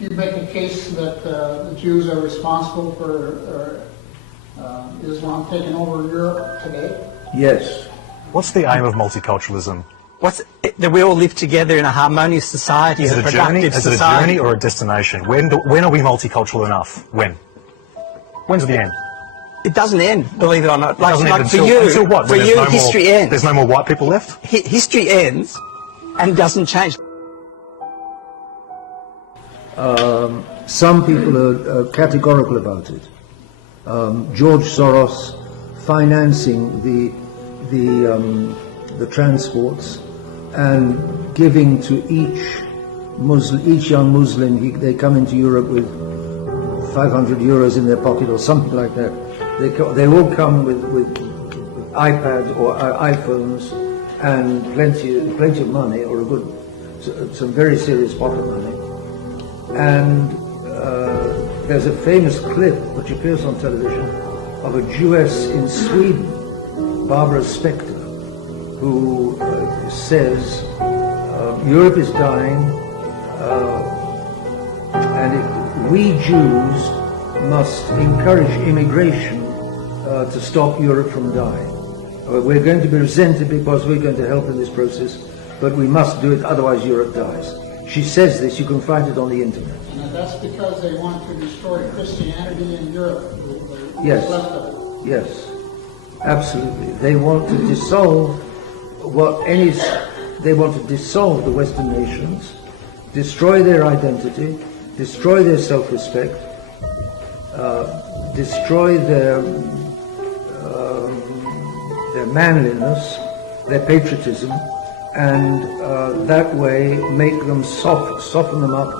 you make a case that the Jews are responsible for Islam taking over Europe today? Yes. What's the aim of multiculturalism? That we all live together in a harmonious society, Is a it a journey? productive Is it a society. journey or a destination? When are we multicultural enough? When? When's the end? It doesn't end, believe it or not. It doesn't end for until, you, until what? for When there's you, no history more, ends. There's no more white people left? History ends and doesn't change. Some people are categorical about it. George Soros financing the transports and giving to each young Muslim, they come into Europe with 500 euros in their pocket or something like that. They all come with iPads or iPhones and plenty of money, or some very serious pocket money. And there's a famous clip which appears on television of a Jewess in Sweden, Barbara Specter, who says Europe is dying, and we Jews must encourage immigration to stop Europe from dying. We're going to be resented because we're going to help in this process, but we must do it, otherwise Europe dies. She says this, you can find it on the internet. And that's because they want to destroy Christianity in Europe. Yes. Left of it. Yes, absolutely. They want to dissolve they want to dissolve the Western nations, destroy their identity, destroy their self-respect, destroy their manliness, their patriotism, and that way make them soften them up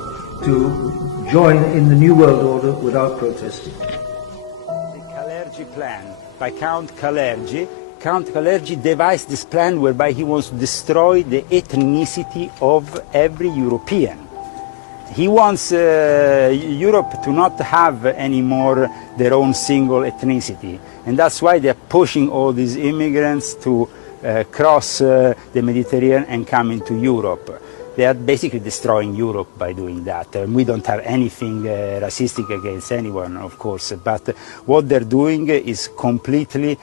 to join in the New World Order without protesting. The Kalergi plan by Count Kalergi. Count Kalergi devised this plan whereby he wants to destroy the ethnicity of every European. He wants Europe to not have anymore their own single ethnicity, and that's why they're pushing all these immigrants to cross the Mediterranean and come into Europe. They are basically destroying Europe by doing that. We don't have anything racistic against anyone, of course, but what they're doing is completely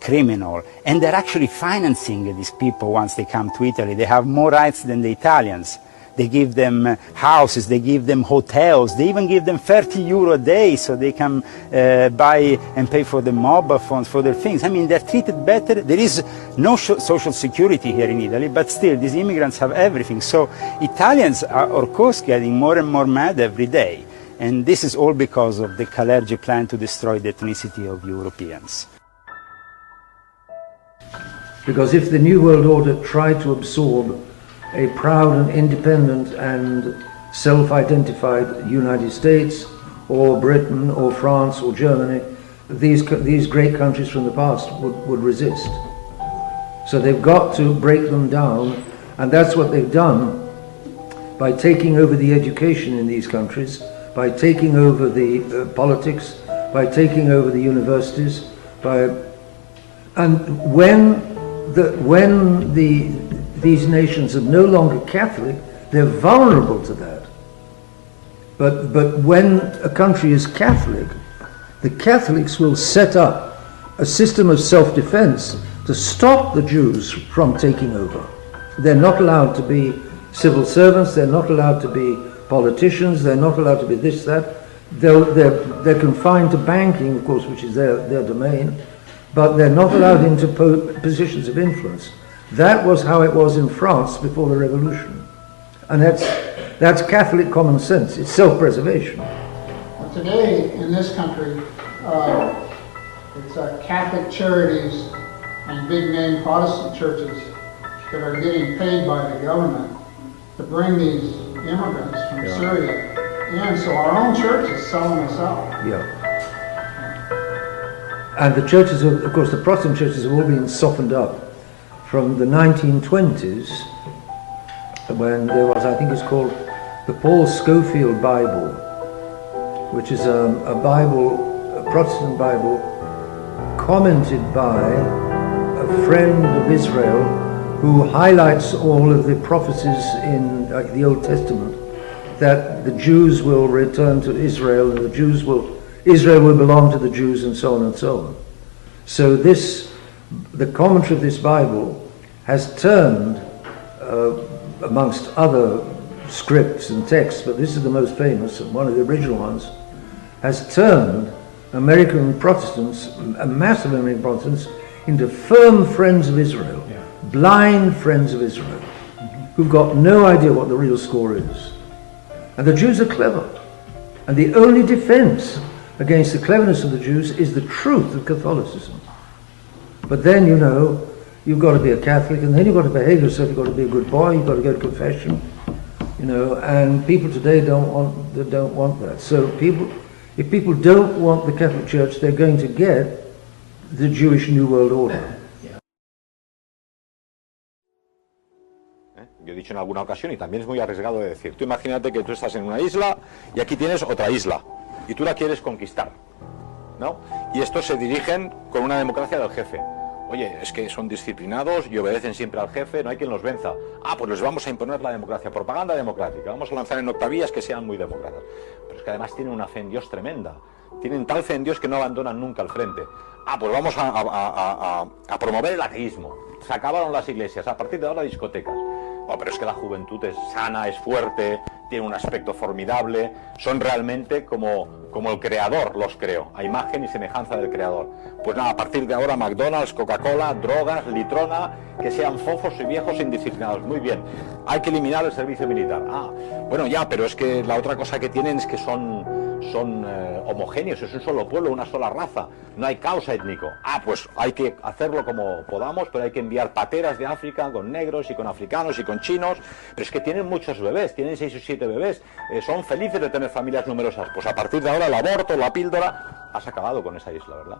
criminal. And they're actually financing these people once they come to Italy. They have more rights than the Italians. They give them houses, they give them hotels, they even give them 30 euro a day so they can buy and pay for the mobile phones, for their things. I mean, they're treated better. There is no social security here in Italy, but still, these immigrants have everything. So Italians are, of course, getting more and more mad every day. And this is all because of the Kalergi plan to destroy the ethnicity of Europeans. Because if the New World Order tried to absorb a proud and independent and self-identified United States or Britain or France or Germany, these great countries from the past would resist. So they've got to break them down, and that's what they've done by taking over the education in these countries, by taking over the politics, by taking over the universities, and when these nations are no longer Catholic, they're vulnerable to that. But when a country is Catholic, the Catholics will set up a system of self-defense to stop the Jews from taking over. They're not allowed to be civil servants, they're not allowed to be politicians, they're not allowed to be this, that. They're confined to banking, of course, which is their domain, but they're not allowed into positions of influence. That was how it was in France before the Revolution. And that's Catholic common sense. It's self-preservation. Well, today, in this country, it's Catholic charities and big-name Protestant churches that are getting paid by the government to bring these immigrants from Syria in. So our own church is selling us out. Yeah. And the churches, of course, the Protestant churches have all been softened up from the 1920s, when there was, I think it's called the Paul Scofield Bible, which is a Bible, a Protestant Bible, commented by a friend of Israel who highlights all of the prophecies in the Old Testament that the Jews will return to Israel and Israel will belong to the Jews and so on and so on. So the commentary of this Bible has turned, amongst other scripts and texts, but this is the most famous and one of the original ones, has turned American Protestants, a mass of American Protestants, into firm friends of Israel, blind friends of Israel, who've got no idea what the real score is. And the Jews are clever. And the only defense against the cleverness of the Jews is the truth of Catholicism. But then, you know, you've got to be a Catholic, and then you've got to behave yourself, you've got to be a good boy, you've got to go to confession, you know, and people today don't want that. So if people don't want the Catholic Church, they're going to get the Jewish New World Order. Yo he dicho en alguna ocasión, y también es muy arriesgado de decir, tú imagínate que tú estás en una isla y aquí tienes otra isla y tú la quieres conquistar, ¿no? Y estos se dirigen con una democracia del jefe. Oye, es que son disciplinados y obedecen siempre al jefe, no hay quien los venza. Ah, pues les vamos a imponer la democracia, propaganda democrática, vamos a lanzar en octavillas que sean muy demócratas. Pero es que además tienen una fe en Dios tremenda, tienen tal fe en Dios que no abandonan nunca el frente. Ah, pues vamos a promover el ateísmo. Se acabaron las iglesias, a partir de ahora discotecas. Oh, pero es que la juventud es sana, es fuerte, tiene un aspecto formidable, son realmente como el creador los creó, a imagen y semejanza del creador. Pues nada, a partir de ahora McDonald's, Coca-Cola, drogas, litrona, que sean fofos y viejos indisciplinados. Muy bien, hay que eliminar el servicio militar. Ah, bueno ya, pero es que la otra cosa que tienen es que son homogéneos, es un solo pueblo, una sola raza, no hay caos étnico. Ah, pues hay que hacerlo como podamos, pero hay que enviar pateras de África con negros y con africanos y con chinos, pero es que tienen muchos bebés, tienen 6 o 7 bebés, son felices de tener familias numerosas. Pues a partir de ahora el aborto, la píldora, has acabado con esa isla, ¿verdad?